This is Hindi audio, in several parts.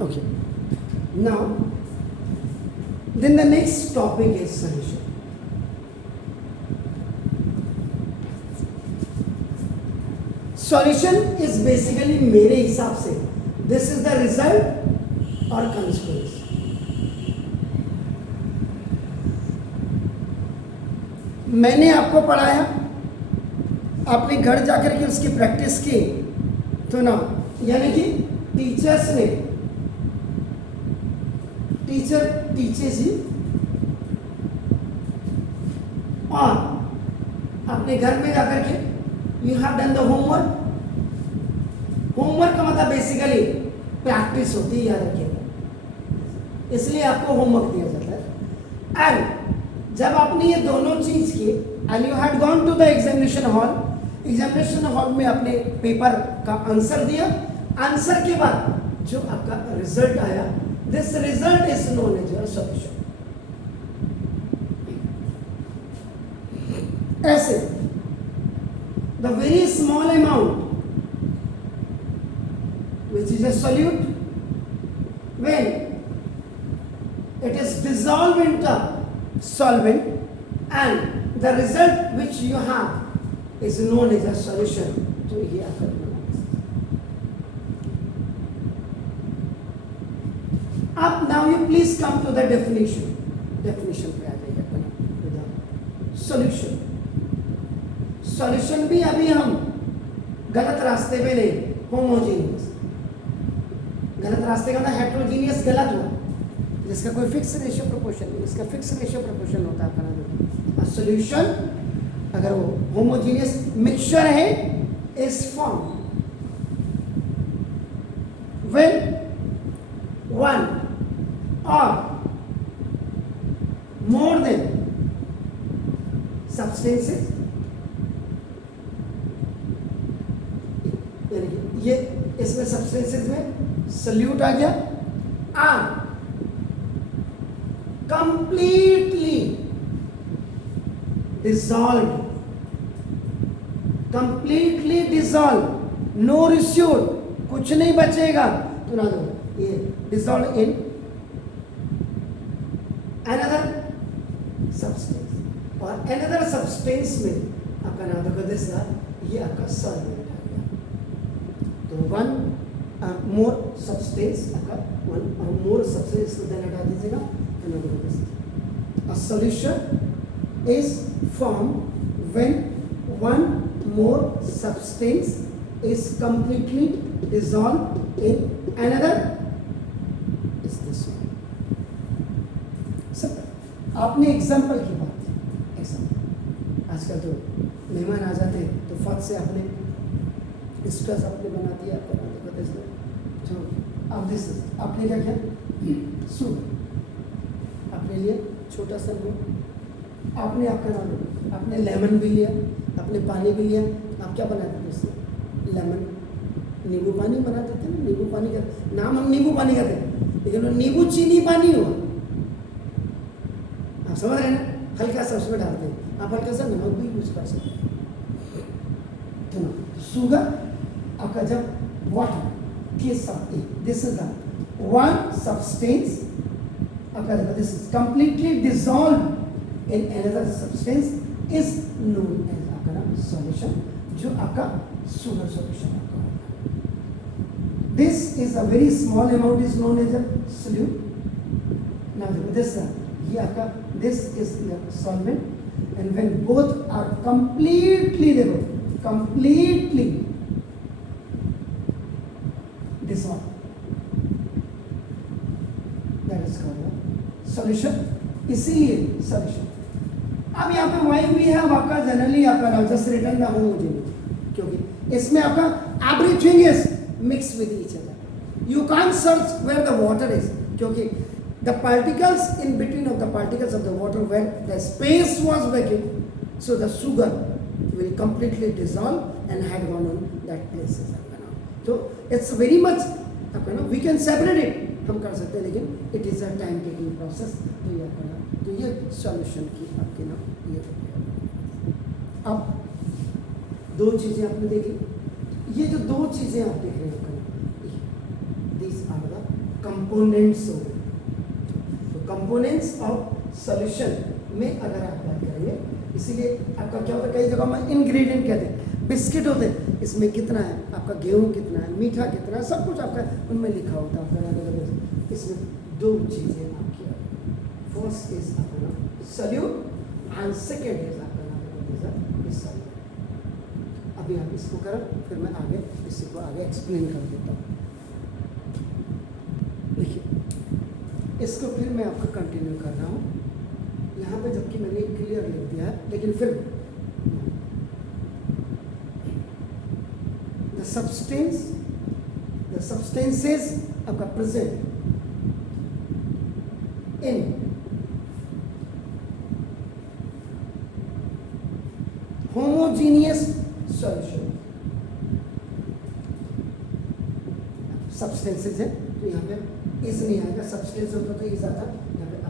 Okay. Now, then the next topic is solution. Solution is basically मेरे हिसाब से this is the result or consequence. मैंने आपको पढ़ाया, आपने घर जाकर के उसकी प्रैक्टिस की, तो ना यानी कि टीचर्स ने टीचेस ही और अपने घर में जाकर के you have done the homework. Homework का मतलब बेसिकली प्रैक्टिस होती है, याद रखिएगा, इसलिए आपको होमवर्क दिया जाता है. एंड जब आपने ये दोनों चीज की and you had gone to the examination hall में आपने पेपर का आंसर दिया, आंसर के बाद जो आपका रिजल्ट आया, this result is known as your solution. ऐसे the very small amount which is a solute when it is dissolved into solvent and the result which you have is known as a solution. तो ये आपका अब now you please come to the definition पे आ जाइए अपना solution. सॉल्यूशन भी अभी हम गलत रास्ते पे नहीं, होमोजीनियस. गलत रास्ते का मतलब हेट्रोजीनियस गलत हुआ, जिसका कोई फिक्स रेशियो प्रोपोर्शन नहीं. इसका फिक्स रेशियो प्रोपोर्शन होता है अपना. सॉल्यूशन अगर वो होमोजीनियस मिक्सचर है इज फॉर्म व्हेन वन और मोर देन सब्सटेंसेस, ये इसमें सब्सटेंसेस में सल्यूट आ गया, एंड कंप्लीटली डिसॉल्व, नो रिस्यूड, कुछ नहीं बचेगा. तो ना दो ये डिसॉल्व इन अनदर सब्सटेंस, और अनदर सब्सटेंस में आपका नाम दो दिस, ये आपका सॉल्वेंट. तो वन मोर सब्सटेंस, वन और मोर सब्सटेंस को देना हटा दीजिएगा. A solution is formed when one more substance is completely dissolved in another. Is this one? सब आपने एग्जाम्पल की बात, एग्जाम्पल आजकल तो मेहमान आ जाते हैं तो फट से आपने स्ट्रेस आपने बना दिया, तो अब दिस आपने क्या किया, शुगर आपने लिया, छोटा सा लो, आपने आपका नाम लिया, आपने लेमन भी लिया, आपने पानी भी लिया. आप क्या बनाते थे उससे, लेमन नींबू पानी बनाते थे ना. नींबू पानी का नाम हम नींबू पानी करते हैं, लेकिन वो नींबू चीनी पानी हुआ. आप समझ रहे हैं ना, हल्का सा उसमें डालते हैं, आप हल्का सा नमक भी यूज कर सकते हैं. तो शुगर आपका जब वाटर के साथ, this is the one substance, आपका this is completely dissolve in another substance is known as आपका नाम सॉल्यूशन, जो आपका शुगर सॉल्यूशन आपका होगा. This is a very small amount is known as a solute. Now this ये आपका this is the solvent, and when both are completely, देखो completely dissolve, that is called solution. इसीलिए solution. अब यहाँ पे why we have आपका जनरली आपका नाम just written the homogeneity, क्योंकि इसमें आपका everything is mixed with each other. You can't search where the water is, क्योंकि the particles in between of the particles of the water, where the space was vacant, so the sugar will completely dissolve and had gone on that place. तो इट्स वेरी मच आपका ना, वी कैन सेपरेट इट, हम कर सकते हैं, लेकिन it is a time taking process. तो ये आपका ना, तो ये सॉल्यूशन की आपके ना ये. अब दो चीज़ें आपने देखी, ये जो दो चीज़ें आप देख रहे हो, दिस आर द कंपोनेंट्स हो गए। तो कंपोनेंट्स ऑफ सॉल्यूशन में अगर आप बात करेंगे, इसीलिए आपका क्या होता है, कई जगह में इंग्रेडिएंट कहते हैं, बिस्किट होते हैं, इसमें कितना है आपका, गेहूं कितना है, मीठा कितना है, सब कुछ आपका उनमें लिखा होता है आपका। इसमें दो चीज़ें आपकी, फर्स्ट इज आपका सॉल्यूट एंड सेकेंड इज आपका सॉल्यूट। अभी आप इसको करो, फिर मैं आगे इसी को आगे एक्सप्लेन कर देता हूँ। देखिए इसको फिर मैं आपको कंटिन्यू कर रहा हूँ यहाँ पे, जबकि मैंने क्लियर लिख दिया है, लेकिन फिर द सब्सटेंसेस आपका present in homogeneous solution. Substances है तो यहाँ पे इस नहीं आएगा, सब्सटेंस होता तो इस आता, यहाँ पे आ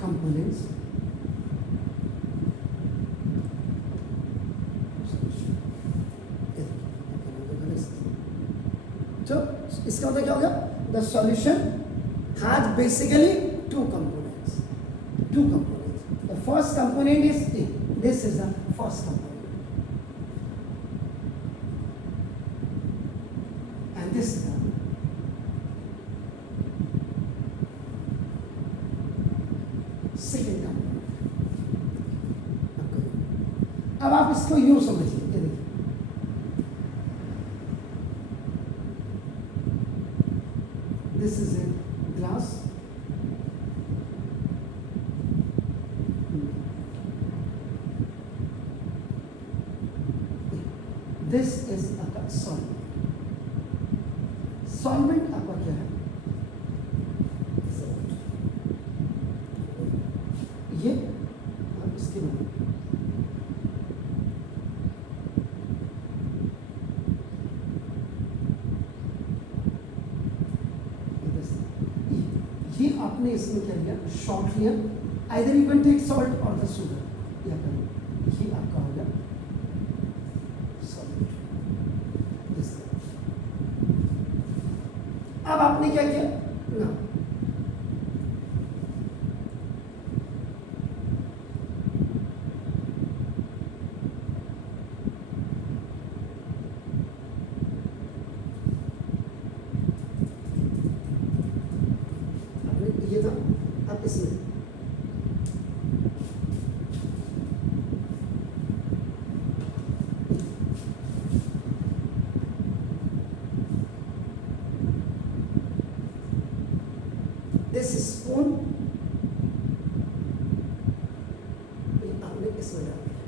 components तो इसका मतलब क्या होगा, the solution has basically two components. The first component is a, this is the first component and this is the second component. अब आप इसको यूं समझिए, ये देखिए this is a glass, this is आपका सॉल्वेंट। सॉल्वेंट आपका क्या है, ये आप इसके बाद ये आपने इसमें क्या लिया, शॉर्ट लिया, either you can take salt और द शुगर, या करें ये आपका हो गया सॉल्वेंट। अब आपने क्या किया ना, ये था, अब इसमें दिस स्पून आपने इसमें डाल दिया,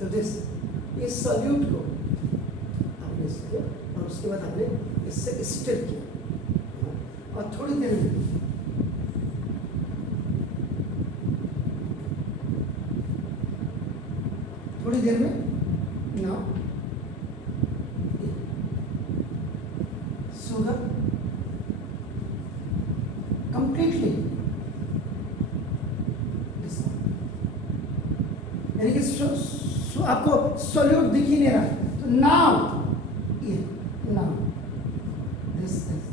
तो दिस इस सॉल्यूट को आपने इसको किया और उसके बाद आपने इससे स्टिर किया और थोड़ी देर में ना शुगर कंप्लीटली, यानी कि आपको सॉल्यूट दिख ही नहीं रहा, तो नाउ दिस इज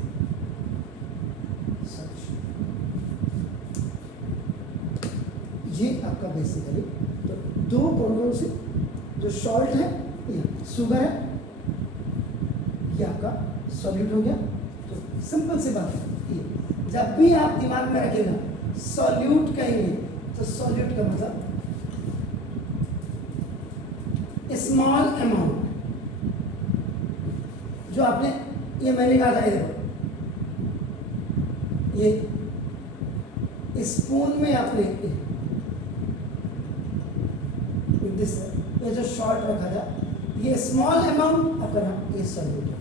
ये आपका बेसिकली तो दो कौन से, जो सॉल्ट है ये शुगर है, ये आपका सॉल्यूट हो गया। तो सिंपल सी बात है, ये जब भी आप दिमाग में रखेगा सॉल्यूट कहेंगे तो सॉल्यूट का मतलब स्मॉल अमाउंट, जो आपने ये मैंने कहा था, ये स्पून में आपने ये जो शॉर्ट रखा था, ये स्मॉल अमाउंट आपका नाम ये सॉल्यूट है।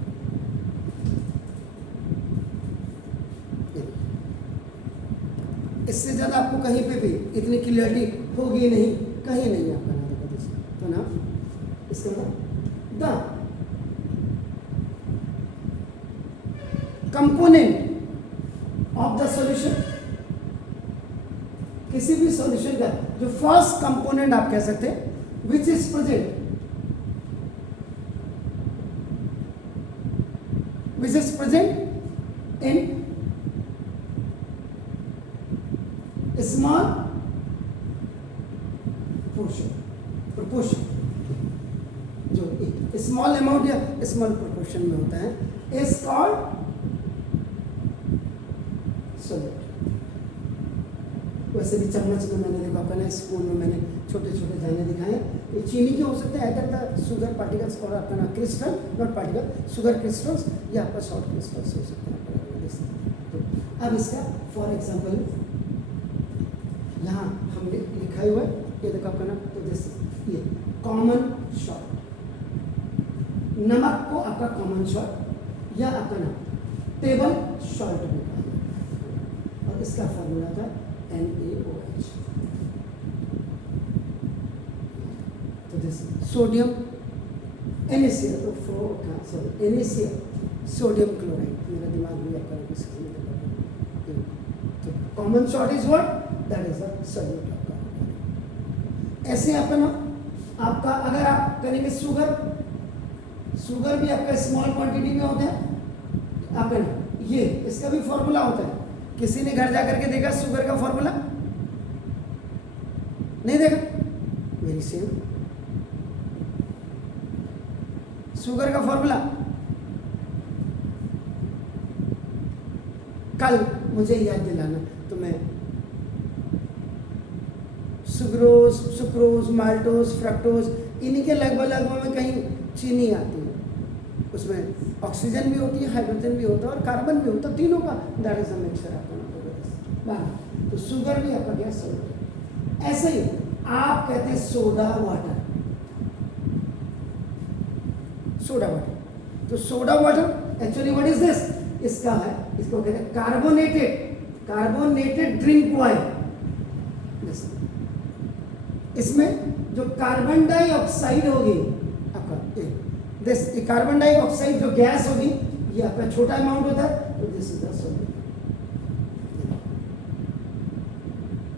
इससे ज्यादा आपको कहीं पे भी इतनी क्लियरिटी होगी नहीं, कहीं नहीं आपका नाम देखा, तो ना इसका नाम the component of the solution किसी भी सॉल्यूशन का जो फर्स्ट कंपोनेंट आप कह सकते हैं which is present, which is present in small proportion, जो स्मॉल अमाउंट या स्मॉल प्रोपोर्शन में होता है इज कॉल्ड सॉल्यूट। वैसे भी चम्मच में मैंने देखा आपका ना, स्पून में मैंने छोटे छोटे दाने दिखाए, ये चीनी के हो सकते हैं, either the sugar particles और आपका ना crystal, not particle, sugar crystals या आपका सॉल्ट क्रिस्टल्स हो सकते हैं। तो अब इसका फॉर एग्जांपल यहाँ हमने लिखा हुआ है, ये देखो आपका ना, तो जैसे ये कॉमन सॉल्ट, नमक को आपका कॉमन सॉल्ट या आपका ना टेबल सॉल्ट भी कहा जाता है, और इसका फॉर्मूला था NaOH। तो जैसे sodium NaCl, sorry NaCl, sodium chloride, मेरा दिमाग भी आपका किसी में, तो common salt is what, that is the solute आपका। ऐसे आपका ना आपका अगर आप करेंगे शुगर भी आपका स्मॉल क्वांटिटी में होता है आपका ना, ये इसका भी फॉर्मूला होता है। किसी ने घर जा करके देखा शुगर का फॉर्मूला? नहीं देखा? वेरी सेम, शुगर का फॉर्मूला कल मुझे याद दिलाना, तो मैं सुक्रोज, माल्टोज, फ्रक्टोज, इन्हीं के लगभग में कहीं चीनी आती है, उसमें ऑक्सीजन भी होती है, हाइड्रोजन भी होता है और कार्बन भी होता है, तीनों का दैट इज अ मिक्सचर आपका। तो शुगर भी आपका गैस सॉल्यूट। ऐसे ही आप कहते हैं सोडा वाटर, तो soda water actually what is this, इसका है, इसको कहते हैं कार्बोनेटेड ड्रिंक वाइन। इसमें जो कार्बन डाइऑक्साइड होगी आपका, दिस कार्बन डाइऑक्साइड जो गैस होगी, ये आपका छोटा अमाउंट होता है, तो दिस इज द सॉल्यूट।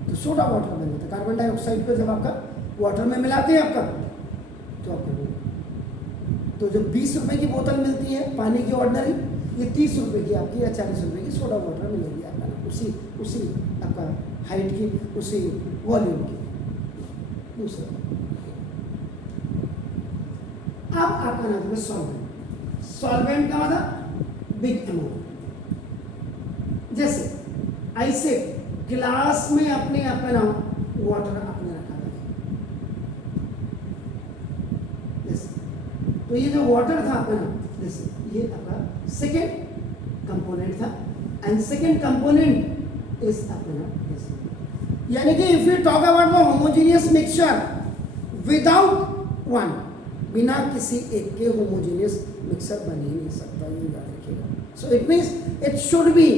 तो सोडा वाटर बन जाता है, कार्बन डाइऑक्साइड को जब आपका वाटर में मिलाते हैं आपका, तो आपका, तो जो 20 रुपए की बोतल मिलती है पानी की ऑर्डिनरी, ये 30 रुपए की आपकी या 40 रुपए की सोडा वाटर मिलेगी आपका, उसी आपका हाइट की, उसी वॉल्यूम की। दूसरा अब आपका नाम है सॉल्वेंट का मतलब बिग अमाउंट। जैसे ऐसे गिलास में अपने आपका नाम वाटर आपने रखा है, तो ये जो वाटर था आपका नाम, जैसे ये आपका सेकेंड कंपोनेंट था, एंड सेकेंड कंपोनेंट इज आपका नाम, यानी कि if you talk about the homogeneous mixture without one, बिना किसी एक के होमोजेनियस मिक्सचर बन ही नहीं सकता, ये याद रखिएगा। So it means it should be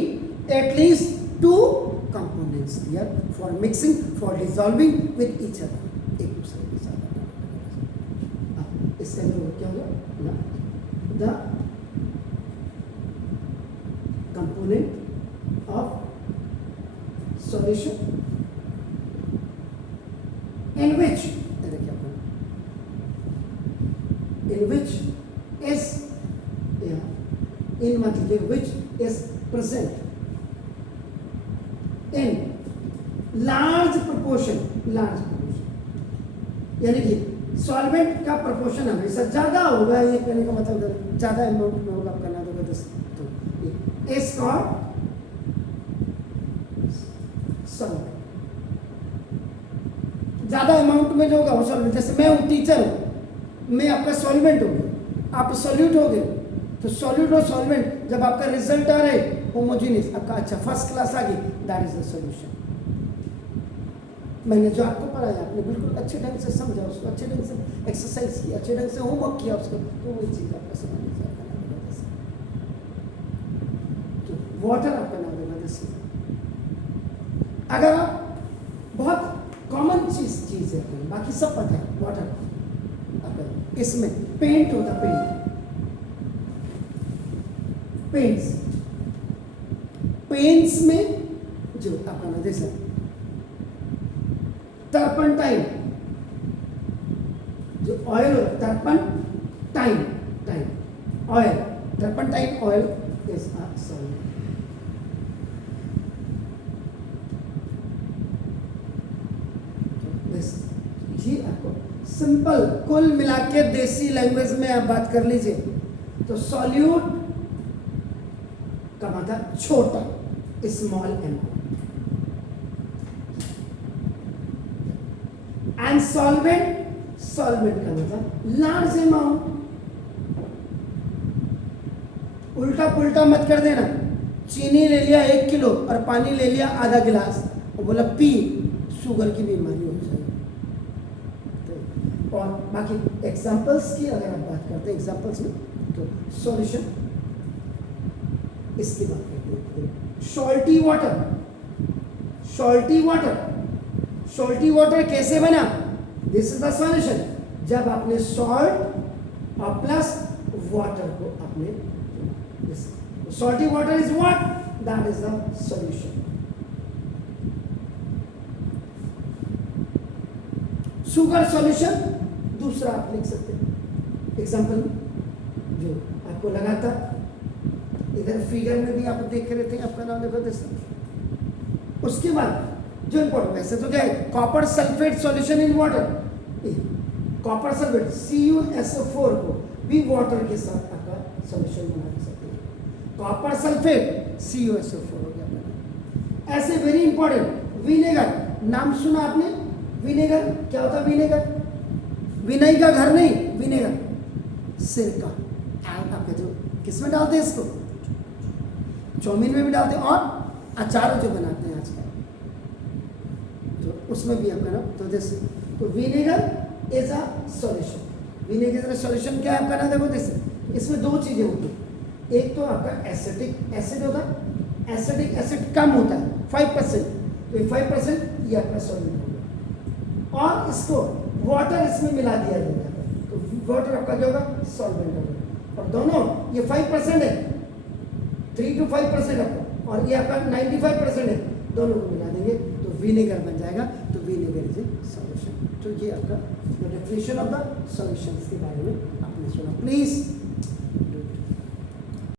at least 2 components here for mixing, for dissolving with each other, एक दूसरे के साथ। इसका जो क्या होगा, the component of solution in which is in मतलब which is present in large proportion, यानी कि सॉल्वेंट का प्रोपोर्शन हमेशा ज्यादा होगा, ये कहने का मतलब ज्यादा अमाउंट में होगा आपका ना, तो इस कॉल्ड सॉल्वेंट। ज्यादा अमाउंट में जो होगा वो सॉल्वेंट। जैसे मैं हूँ टीचर हूँ, मैं आपका सॉल्वेंट हो गया, आप सॉल्यूट हो गए, तो सॉल्यूट और सॉल्वेंट जब आपका रिजल्ट आ रहे होमोजेनियस आपका, अच्छा फर्स्ट क्लास आ गई, दैट इज द सॉल्यूशन। मैंने जो आपको पढ़ाया आपने बिल्कुल अच्छे ढंग से समझा, उसको अच्छे ढंग से एक्सरसाइज की, अच्छे ढंग से होमवर्क किया उसको, तो वही चीज़ आपका समझ में आता है। तो वाटर आपका नाम है जैसे, अगर आप बहुत कॉमन चीज़ है, बाकी सब पता है, वाटर आपका, इसमें पेंट होता है, पेंट्स में जो आपका ना जैसा टर्पंटाइन, जो ऑयल हो टर्पंटाइन, टाइन oil, turpentine oil is a solvent. ये आपको सिंपल कुल मिला के देसी लैंग्वेज में आप बात कर लीजिए तो सॉल्यूट का मतलब छोटा, small amount, and solvent, solvent का मतलब लार्ज अमाउंट। उल्टा पुल्टा मत कर देना, चीनी ले लिया 1 किलो और पानी ले लिया आधा गिलास और बोला पी, शुगर की बीमारी हो जाएगी। और बाकी एग्जांपल्स की अगर आप बात करते हैं एग्जांपल्स में तो सॉल्यूशन इसकी बात करते हैं। Salty water, salty water, salty water कैसे बना? This is the solution. जब आपने सॉल्ट और प्लस वाटर को आपने, salty water is what? That is the solution. Sugar solution दूसरा आप लिख सकते हैं एग्जांपल जो आपको लगा था, इधर फिगर में भी आप देख रहे थे, आपका नाम देखो दोस्तों। उसके बाद जो इंपॉर्टेंट, वैसे तो क्या है, copper sulphate solution in water, copper sulphate CuSO4 को भी वाटर के साथ आपका सॉल्यूशन बना सकते हैं। कॉपर सल्फेट CuSO4 हो गया। ऐसे वेरी इंपॉर्टेंट विनेगर, नाम सुना आपने? विनेगर क्या होता है? विनेगर विनय का घर नहीं, विनेगर सिरका। आपके जो किस में डालते हैं इसको? चाउमीन में भी डालते हैं और अचार जो बनाते हैं आजकल जो उसमें भी आपका ना, तो जैसे तो vinegar is a solution. Vinegar solution क्या है आपका ना, देखो जैसे इसमें दो चीजें होती हैं। एक तो आपका एसिटिक एसिड होता है, एसिटिक एसिड कम होता है 5%, तो ये 5% ये आपका सॉल्यूट होगा, और इसको वाटर इसमें मिला दिया जाता है तो वाटर आपका क्या होगा? सॉल्वेंट होगा। और दोनों ये 5% है, 3 to 5% आपका, और ये आपका 95% है, दोनों को मिला देंगे तो विनेगर बन जाएगा। तो विनेगर इज ए सॉल्यूशन। तो ये आपका डेफिनेशन ऑफ द सॉल्यूशंस के बारे में आपने सुना। प्लीज